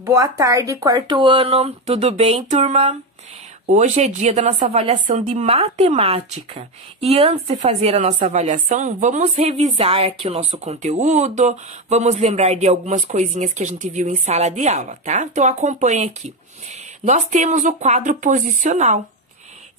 Boa tarde, quarto ano. Tudo bem, turma? Hoje é dia da nossa avaliação de matemática. E antes de fazer a nossa avaliação, vamos revisar aqui o nosso conteúdo, vamos lembrar de algumas coisinhas que a gente viu em sala de aula, tá? Então, acompanhe aqui. Nós temos o quadro posicional.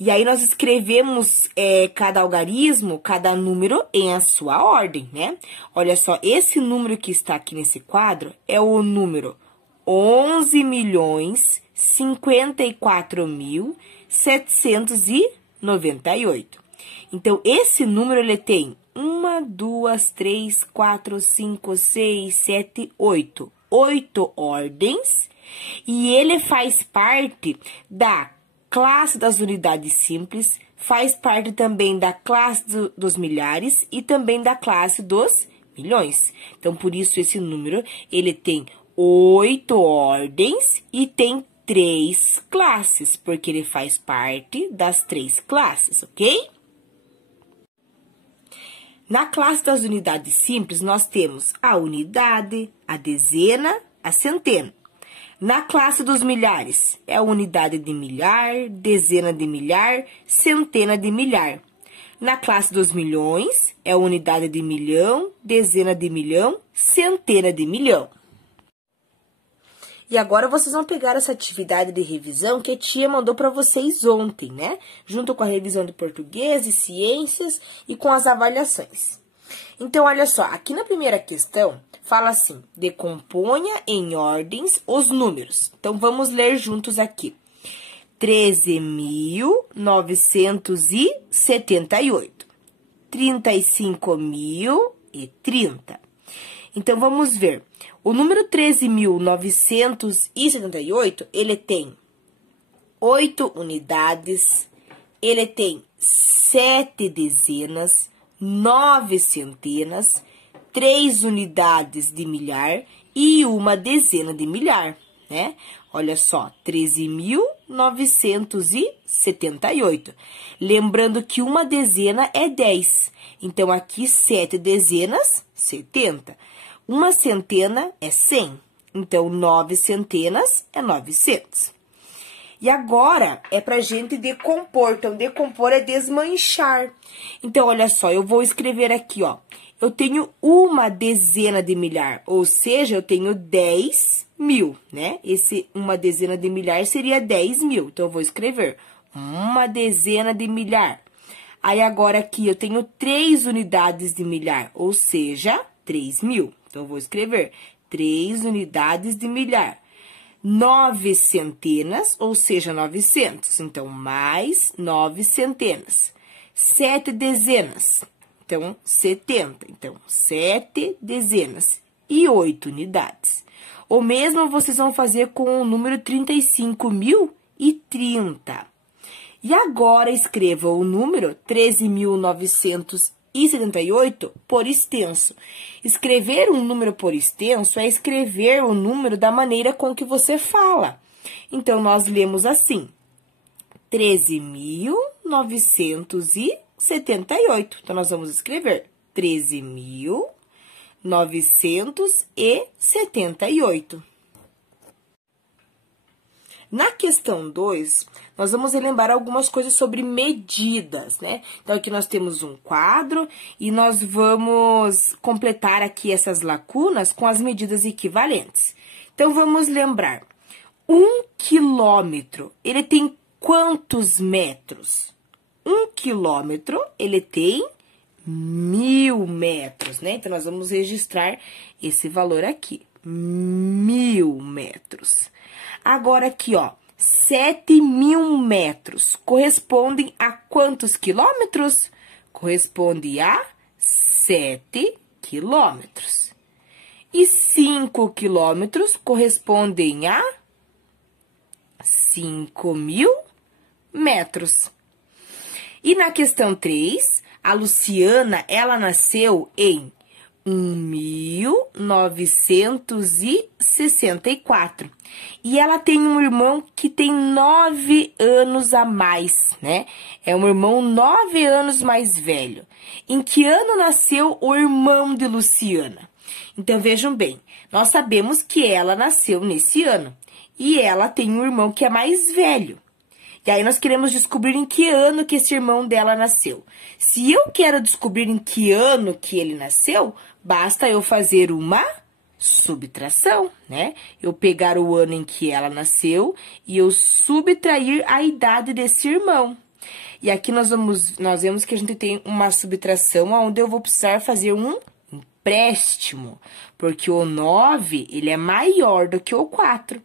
E aí, nós escrevemos cada algarismo, cada número em a sua ordem, né? Olha só, esse número que está aqui nesse quadro é o número 11.054.798. Então, esse número, ele tem 1, 2, 3, 4, 5, 6, 7, 8. 8 ordens. E ele faz parte da classe das unidades simples, faz parte também da classe dos milhares e também da classe dos milhões. Então, por isso, esse número, ele tem 8 ordens e tem 3 classes, porque ele faz parte das 3 classes, ok? Na classe das unidades simples, nós temos a unidade, a dezena, a centena. Na classe dos milhares, é a unidade de milhar, dezena de milhar, centena de milhar. Na classe dos milhões, é a unidade de milhão, dezena de milhão, centena de milhão. E agora, vocês vão pegar essa atividade de revisão que a tia mandou para vocês ontem, né? Junto com a revisão de português e ciências e com as avaliações. Então, olha só, aqui na primeira questão, fala assim, decomponha em ordens os números. Então, vamos ler juntos aqui. 13.978, 35.030. Então, vamos ver. O número 13.978, ele tem 8 unidades, ele tem 7 dezenas, 9 centenas, 3 unidades de milhar e 1 dezena de milhar, né? Olha só, 13.978. Lembrando que 1 dezena é 10. Então, aqui, 7 dezenas, 70. 1 centena é 100. Então, 9 centenas é 900. E agora, é pra gente decompor. Então, decompor é desmanchar. Então, olha só, eu vou escrever aqui, ó. Eu tenho 1 dezena de milhar, ou seja, eu tenho 10.000, né? Esse 1 dezena de milhar seria 10.000. Então, eu vou escrever 1 dezena de milhar. Aí, agora aqui, eu tenho 3 unidades de milhar, ou seja, 3.000. Então, eu vou escrever 3 unidades de milhar. 9 centenas, ou seja, 900. Então, mais 9 centenas. 7 dezenas. Então, 70. Então, 7 dezenas e 8 unidades. O mesmo vocês vão fazer com o número 35.030. E agora, escreva o número 13.978 por extenso. Escrever um número por extenso é escrever o número da maneira com que você fala. Então, nós lemos assim, 13.978. Então, nós vamos escrever 13.978. Na questão 2, nós vamos relembrar algumas coisas sobre medidas, né? Então, aqui nós temos um quadro e nós vamos completar aqui essas lacunas com as medidas equivalentes. Então, vamos lembrar. 1 quilômetro, ele tem quantos metros? 1 quilômetro, ele tem 1.000 metros, né? Então, nós vamos registrar esse valor aqui, 1.000 metros. Agora, aqui, ó, 7.000 metros correspondem a quantos quilômetros? Corresponde a 7 quilômetros. E 5 quilômetros correspondem a 5.000 metros. E na questão 3, a Luciana, ela nasceu em 1964. E ela tem um irmão que tem 9 anos a mais, né? É um irmão 9 anos mais velho. Em que ano nasceu o irmão de Luciana? Então, vejam bem, nós sabemos que ela nasceu nesse ano. E ela tem um irmão que é mais velho. E aí, nós queremos descobrir em que ano que esse irmão dela nasceu. Se eu quero descobrir em que ano que ele nasceu, basta eu fazer uma subtração, né? Eu pegar o ano em que ela nasceu e eu subtrair a idade desse irmão. E aqui nós vemos que a gente tem uma subtração onde eu vou precisar fazer um empréstimo, porque o 9, ele é maior do que o 4.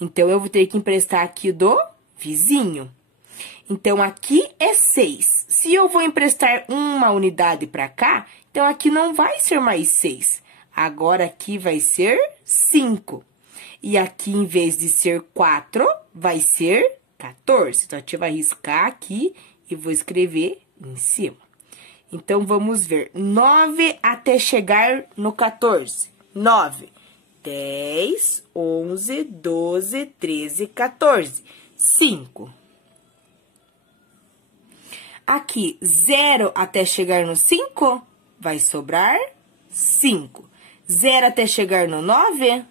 Então, eu vou ter que emprestar aqui do vizinho. Então, aqui é 6. Se eu vou emprestar uma unidade para cá, então aqui não vai ser mais 6. Agora, aqui vai ser 5. E aqui, em vez de ser 4, vai ser 14. Então, a gente vai riscar aqui e vou escrever em cima. Então, vamos ver. 9 até chegar no 14. 9, 10, 11, 12, 13, 14. 5. Aqui, 0 até chegar no 5, vai sobrar 5. 0 até chegar no 9,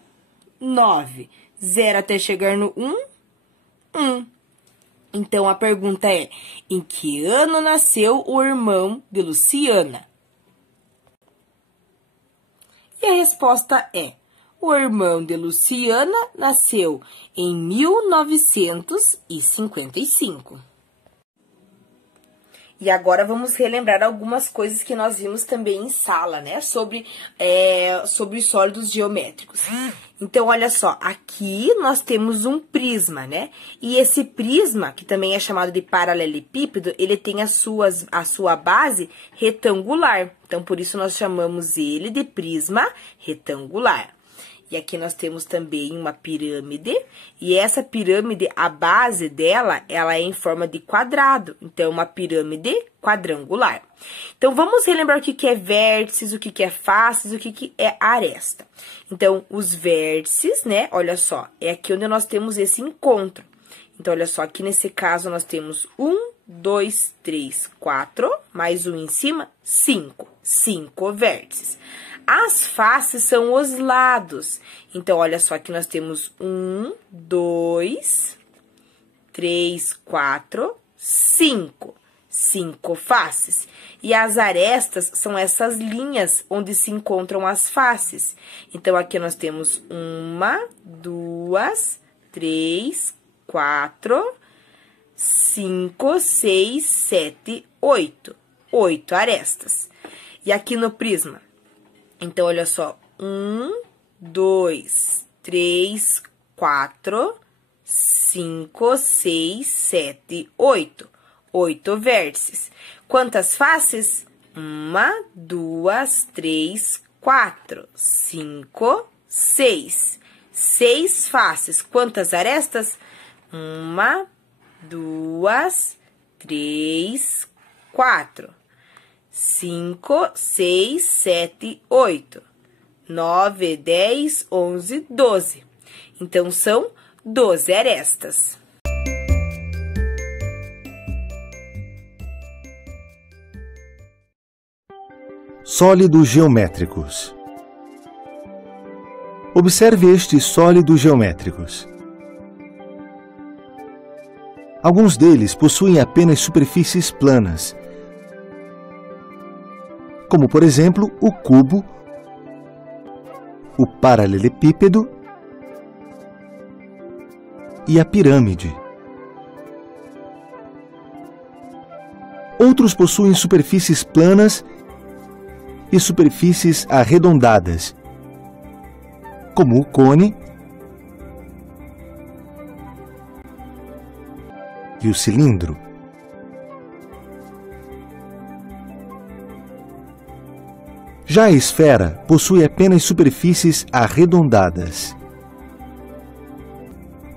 9. 0 até chegar no 1, 1. Então, a pergunta é, em que ano nasceu o irmão de Luciana? E a resposta é, o irmão de Luciana nasceu em 1955. E agora vamos relembrar algumas coisas que nós vimos também em sala, né? Sobre os sólidos geométricos. Então, olha só, aqui nós temos um prisma, né? E esse prisma, que também é chamado de paralelepípedo, ele tem a sua base retangular. Então, por isso nós chamamos ele de prisma retangular. E aqui nós temos também uma pirâmide, e essa pirâmide, a base dela, ela é em forma de quadrado, então, é uma pirâmide quadrangular. Então, vamos relembrar o que é vértices, o que é faces, o que é aresta. Então, os vértices, né, olha só, é aqui onde nós temos esse encontro. Então, olha só, aqui nesse caso, nós temos 1, 2, 3, 4, mais um em cima, 5. 5 vértices. As faces são os lados. Então, olha só, aqui nós temos 1, 2, 3, 4, 5. 5 faces. E as arestas são essas linhas onde se encontram as faces. Então, aqui nós temos 1, 2, 3, 4, 5, 6, 7, 8. 8 arestas. E aqui no prisma? Então, olha só, 1, 2, 3, 4, 5, 6, 7, 8. 8 vértices. Quantas faces? 1, 2, 3, 4, 5, 6. 6 faces. Quantas arestas? 1, 2, 3, 4. 5, 6, 7, 8, 9, 10, 11, 12. Então, são 12 arestas. Sólidos geométricos. Observe estes sólidos geométricos. Alguns deles possuem apenas superfícies planas, como, por exemplo, o cubo, o paralelepípedo e a pirâmide. Outros possuem superfícies planas e superfícies arredondadas, como o cone e o cilindro. Já a esfera possui apenas superfícies arredondadas.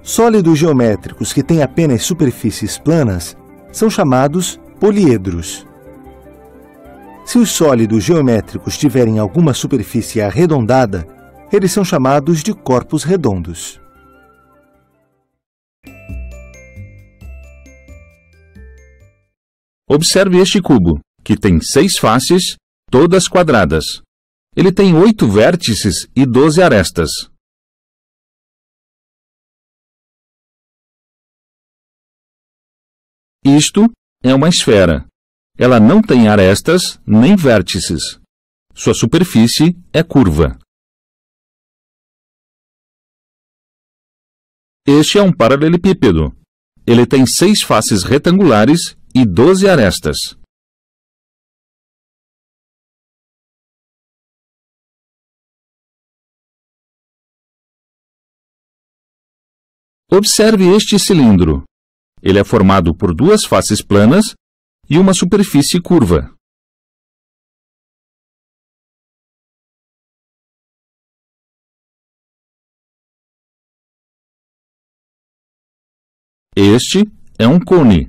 Sólidos geométricos que têm apenas superfícies planas são chamados poliedros. Se os sólidos geométricos tiverem alguma superfície arredondada, eles são chamados de corpos redondos. Observe este cubo, que tem 6 faces, todas quadradas. Ele tem 8 vértices e 12 arestas. Isto é uma esfera. Ela não tem arestas nem vértices. Sua superfície é curva. Este é um paralelepípedo. Ele tem 6 faces retangulares e 12 arestas. Observe este cilindro. Ele é formado por 2 faces planas e uma superfície curva. Este é um cone.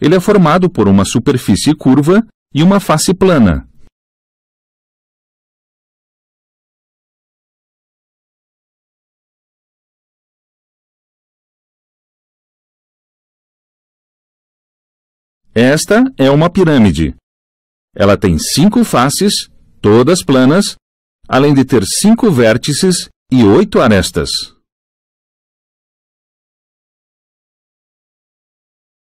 Ele é formado por uma superfície curva e uma face plana. Esta é uma pirâmide. Ela tem 5 faces, todas planas, além de ter 5 vértices e 8 arestas.